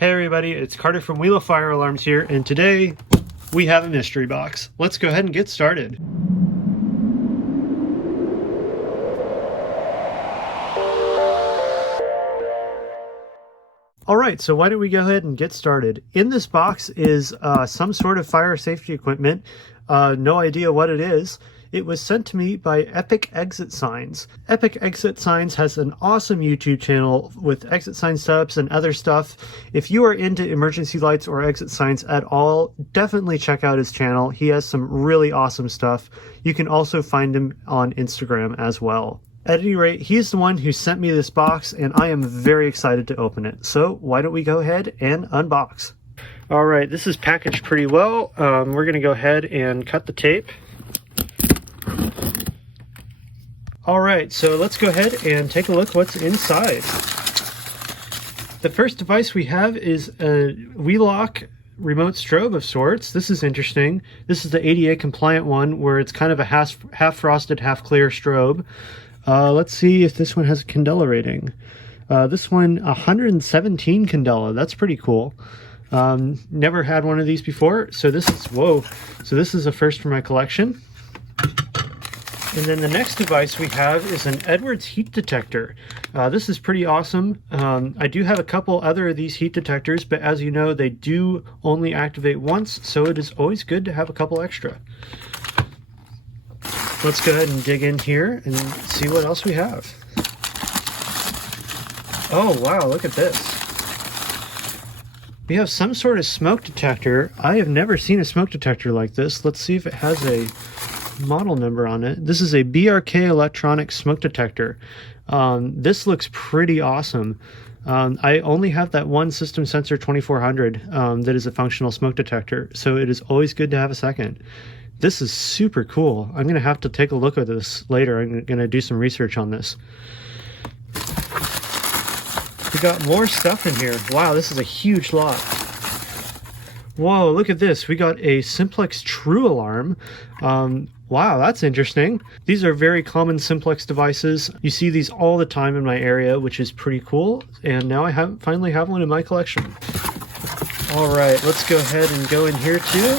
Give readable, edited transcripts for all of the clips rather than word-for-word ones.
Hey everybody, it's Carter from Wheelock Fire Alarms here, and today we have a mystery box. Let's go ahead and get started. Alright, so why don't we go ahead and get started. In this box is some sort of fire safety equipment. No idea what it is. It was sent to me by EpicExitSigns. EpicExitSigns has an awesome YouTube channel with exit sign setups and other stuff. If you are into emergency lights or exit signs at all, definitely check out his channel. He has some really awesome stuff. You can also find him on Instagram as well. At any rate, he's the one who sent me this box, and I am very excited to open it. So why don't we go ahead and unbox? All right, this is packaged pretty well. We're going to go ahead and cut the tape. All right, so let's go ahead and take a look what's inside. The first device we have is a Wheelock remote strobe of sorts. This is interesting. This is the ADA compliant one where it's kind of a half frosted, half clear strobe. Let's see if this one has a candela rating. This one, 117 candela. That's pretty cool. Never had one of these before, so this is, whoa. So this is a first for my collection. And then the next device we have is an Edwards heat detector. This is pretty awesome. I do have a couple other of these heat detectors, but as you know, they do only activate once, so it is always good to have a couple extra. Let's go ahead and dig in here and see what else we have. Oh wow, look at this. We have some sort of smoke detector. I have never seen a smoke detector like this. Let's see if it has a model number on it. This is a BRK electronic smoke detector. This looks pretty awesome. I only have that one System Sensor 2400 that is a functional smoke detector, so it is always good to have a second. This is super cool. I'm going to have to take a look at this later. I'm going to do some research on this. We got more stuff in here. Wow, this is a huge lot. Whoa, look at this. We got a Simplex True Alarm. Wow, that's interesting. These are very common Simplex devices. You see these all the time in my area, which is pretty cool. And now I finally have one in my collection. All right, let's go ahead and go in here too.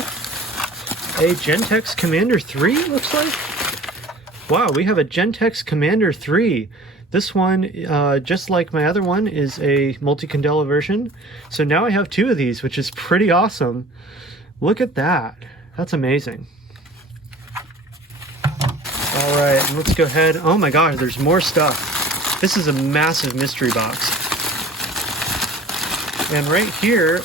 A Gentex Commander 3, looks like. Wow, we have a Gentex Commander 3. This one, just like my other one, is a multi-candela version. So now I have two of these, which is pretty awesome. Look at that. That's amazing. All right, let's go ahead. Oh my gosh, there's more stuff. This is a massive mystery box. And right here,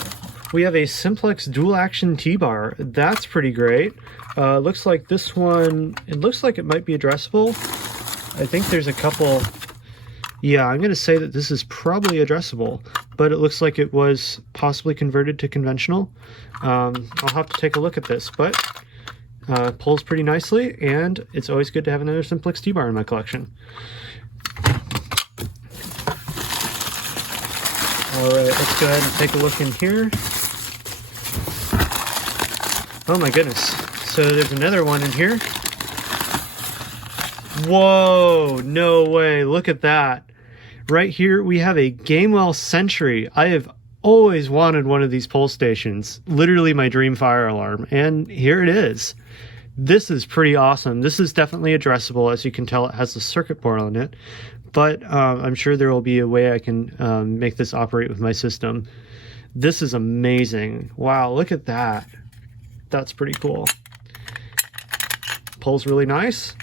we have a Simplex dual action T-bar. That's pretty great. Looks like this one, it looks like it might be addressable. I think there's a couple. Yeah, I'm going to say that this is probably addressable, but it looks like it was possibly converted to conventional. I'll have to take a look at this, but pulls pretty nicely, and it's always good to have another Simplex T-bar in my collection. All right, let's go ahead and take a look in here. Oh my goodness. So there's another one in here. Whoa, no way. Look at that. Right here we have a Gamewell Century. I have always wanted one of these pole stations. Literally my dream fire alarm. And here it is. This is pretty awesome. This is definitely addressable. As you can tell, it has a circuit board on it. But I'm sure there will be a way I can make this operate with my system. This is amazing. Wow, look at that. That's pretty cool. Pulls really nice.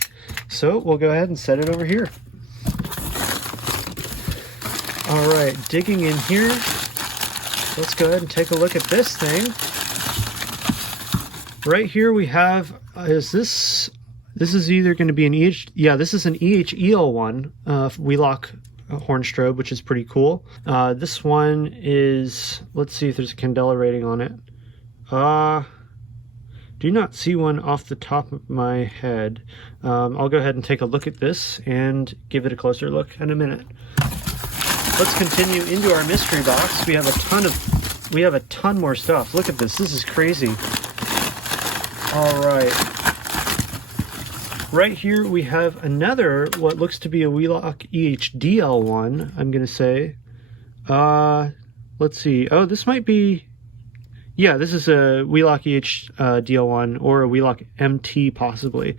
So we'll go ahead and set it over here. All right, digging in here. Let's go ahead and take a look at this thing. Right here we have, this is either going to be an this is an Dl1 Wheelock horn strobe, which is pretty cool. This one is, let's see if there's a candela rating on it. Do not see one off the top of my head. I'll go ahead and take a look at this and give it a closer look in a minute. Let's continue into our mystery box. We have a ton more stuff. Look at this. This is crazy. All right. Right here we have another, what looks to be a Wheelock Aes Dl1, I'm going to say. let's see. Oh, this might be, yeah, this is a Wheelock Aes Dl1 or a Wheelock MT possibly.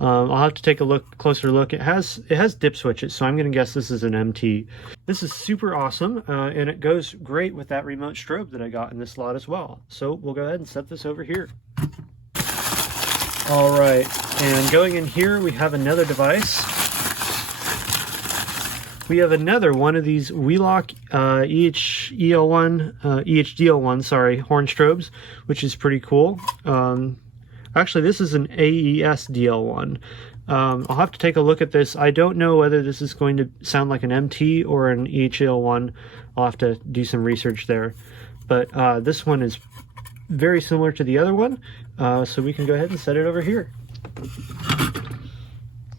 I'll have to take a closer look. It has dip switches, so I'm going to guess this is an MT. This is super awesome, and it goes great with that remote strobe that I got in this lot as well. So we'll go ahead and set this over here. All right, and going in here, we have another device. We have another one of these Wheelock Aes Dl1, sorry, horn strobes, which is pretty cool. Actually, this is an AES DL1. I'll have to take a look at this. I don't know whether this is going to sound like an MT or an EHL1. I'll have to do some research there. But this one is very similar to the other one, so we can go ahead and set it over here.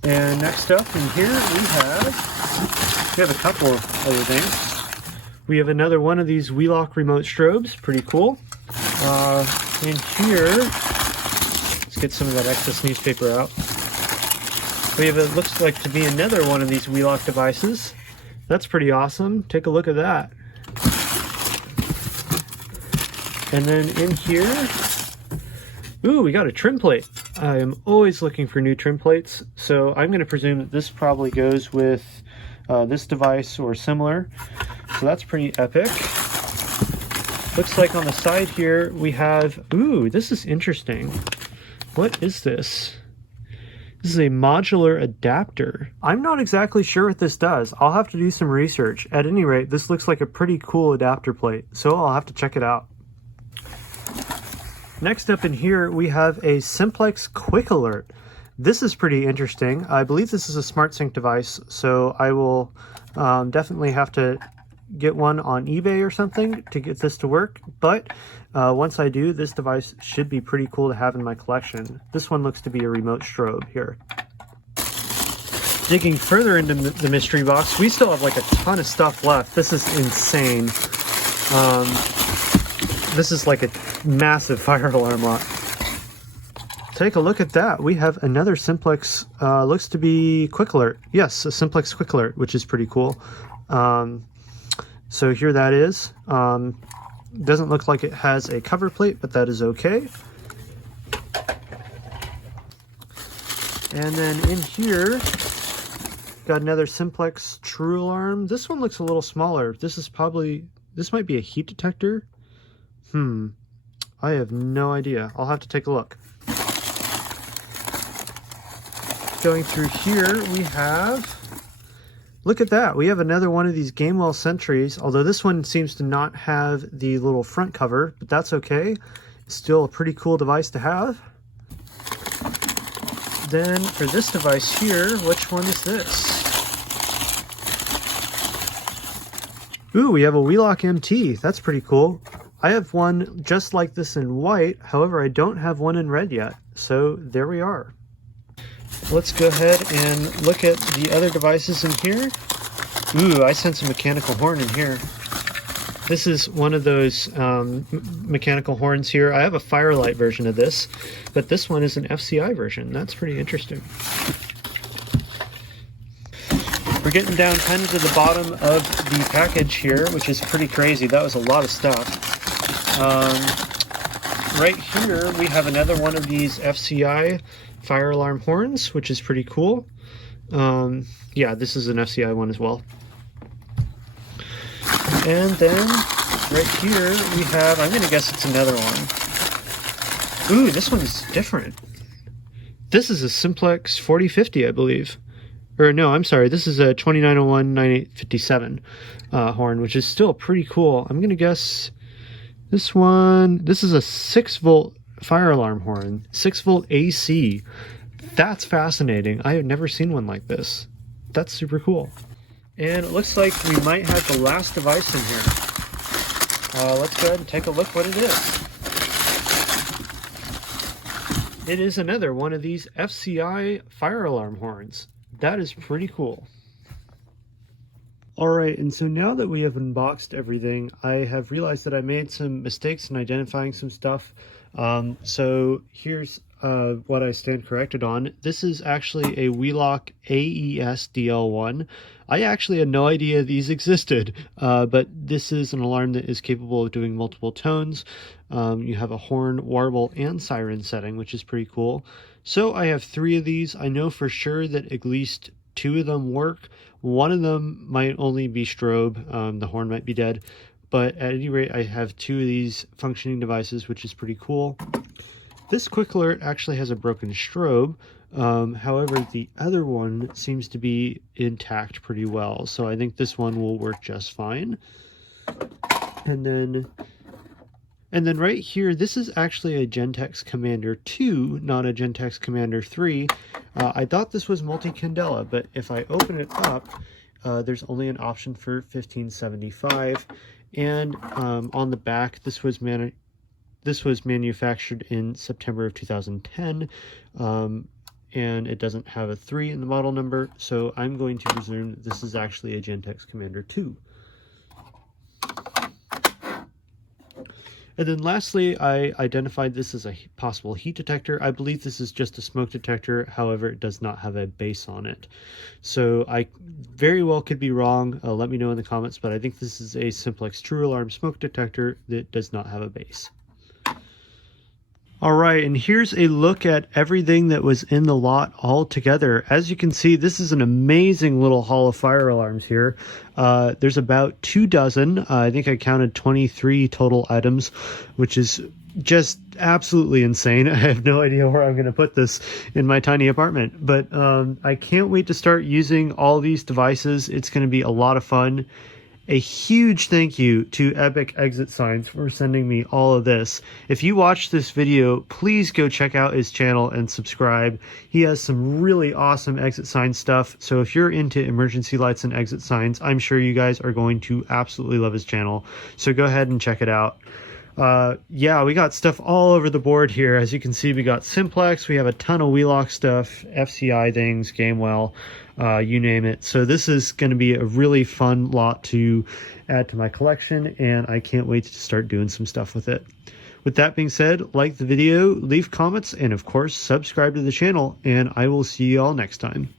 And next up in here we have a couple of other things. We have another one of these Wheelock remote strobes, pretty cool. In here, get some of that excess newspaper out. We have, it looks like to be another one of these Wheelock devices. That's pretty awesome. Take a look at that. And then in here, ooh, we got a trim plate. I am always looking for new trim plates, so I'm going to presume that this probably goes with this device or similar. So that's pretty epic. Looks like on the side here we have, ooh, this is interesting. What is this? This is a modular adapter. I'm not exactly sure what this does. I'll have to do some research. At any rate, this looks like a pretty cool adapter plate, so I'll have to check it out. Next up in here, we have a Simplex Quick Alert. This is pretty interesting. I believe this is a SmartSync device, so I will definitely have to get one on eBay or something to get this to work, but once I do, this device should be pretty cool to have in my collection. This one looks to be a remote strobe here. Digging further into the mystery box, we still have like a ton of stuff left. This is insane. This is like a massive fire alarm lot. Take a look at that. We have another Simplex, looks to be Quick Alert. Yes, a Simplex Quick Alert, which is pretty cool. So here that is. Doesn't look like it has a cover plate, but that is okay. And then in here, got another Simplex True Alarm. This one looks a little smaller. This might be a heat detector. I have no idea. I'll have to take a look. Going through here, we have, look at that. We have another one of these Gamewell Centuries, although this one seems to not have the little front cover, but that's okay. It's still a pretty cool device to have. Then for this device here, which one is this? Ooh, we have a Wheelock MT. That's pretty cool. I have one just like this in white. However, I don't have one in red yet. So there we are. Let's go ahead and look at the other devices in here. Ooh, I sense a mechanical horn in here. This is one of those mechanical horns here. I have a Firelight version of this, but this one is an FCI version. That's pretty interesting. We're getting down kind of to the bottom of the package here, which is pretty crazy. That was a lot of stuff. Right here, we have another one of these FCI fire alarm horns, which is pretty cool. Yeah, this is an FCI one as well. And then right here we have, I'm going to guess it's another one. Ooh, this one is different. This is a Simplex 4050, I believe. Or no, I'm sorry, this is a 2901-9857 horn, which is still pretty cool. I'm going to guess this one, this is a 6-volt fire alarm horn, 6-volt AC. That's fascinating. I have never seen one like this. That's super cool. And it looks like we might have the last device in here. Let's go ahead and take a look what it is. It is another one of these FCI fire alarm horns. That is pretty cool. Alright, and so now that we have unboxed everything, I have realized that I made some mistakes in identifying some stuff. So here's what I stand corrected on. This is actually a Wheelock Aes Dl1. I actually had no idea these existed, but this is an alarm that is capable of doing multiple tones. You have a horn, warble, and siren setting, which is pretty cool. So I have 3 of these. I know for sure that at least 2 of them work. One of them might only be strobe. The horn might be dead. But at any rate, I have 2 of these functioning devices, which is pretty cool. This quick alert actually has a broken strobe. However, the other one seems to be intact pretty well. So I think this one will work just fine. And then right here, this is actually a Gentex Commander 2, not a Gentex Commander 3. I thought this was multi-candela, but if I open it up, there's only an option for 1575. And on the back, this was manufactured in September of 2010, and it doesn't have a 3 in the model number, so I'm going to presume that this is actually a Gentex Commander 2. And then lastly, I identified this as a possible heat detector. I believe this is just a smoke detector, however, it does not have a base on it. So I very well could be wrong. Let me know in the comments, but I think this is a Simplex True Alarm smoke detector that does not have a base. All right, and here's a look at everything that was in the lot all together. As you can see, this is an amazing little haul of fire alarms here. There's about 2 dozen. I think I counted 23 total items, which is just absolutely insane. I have no idea where I'm going to put this in my tiny apartment, but I can't wait to start using all these devices. It's going to be a lot of fun. A huge thank you to EpicExitSigns for sending me all of this. If you watched this video, please go check out his channel and subscribe. He has some really awesome exit sign stuff. So if you're into emergency lights and exit signs, I'm sure you guys are going to absolutely love his channel. So go ahead and check it out. Yeah, we got stuff all over the board here. As you can see, we got Simplex, we have a ton of Wheelock stuff, FCI things, Gamewell, you name it. So this is going to be a really fun lot to add to my collection, and I can't wait to start doing some stuff with it. With that being said, like the video, leave comments, and of course, subscribe to the channel, and I will see you all next time.